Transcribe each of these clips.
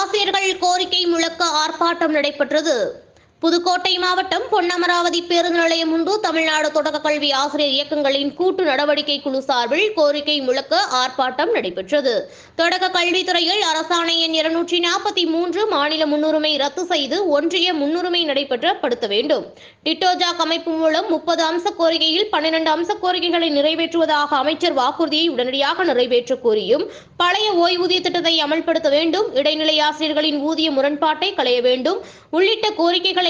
ஆசிரியர்கள் கோரிக்கை முழக்க ஆர்ப்பாட்டம் நடைபெற்றது. புதுக்கோட்டை மாவட்டம் பொன்னமராவதி பேருந்து நிலையம் முன்பு தமிழ்நாடு தொடக்க கல்வி ஆசிரியர் இயக்கங்களின் கூட்டு நடவடிக்கை குழு சார்பில் கோரிக்கை முழக்க ஆர்ப்பாட்டம் நடைபெற்றது. தொடக்க கல்வித்துறையில் அரசாணை எண் இருநூற்றி நாற்பத்தி மூன்று மாநில முன்னுரிமை ரத்து செய்து ஒன்றிய முன்னுரிமை நடைபெற்றப்படுத்த வேண்டும். டிட்டோஜாக் அமைப்பு மூலம் முப்பது அம்ச கோரிக்கையில் பன்னிரண்டு அம்ச கோரிக்கைகளை நிறைவேற்றுவதாக அமைச்சர் வாக்குறுதியை உடனடியாக நிறைவேற்ற கோரியும் பழைய ஓய்வூதிய திட்டத்தை அமல்படுத்த வேண்டும் இடைநிலை ஆசிரியர்களின் ஊதிய முரண்பாட்டை களைய வேண்டும் உள்ளிட்ட கோரிக்கைகளை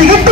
மிகுந்த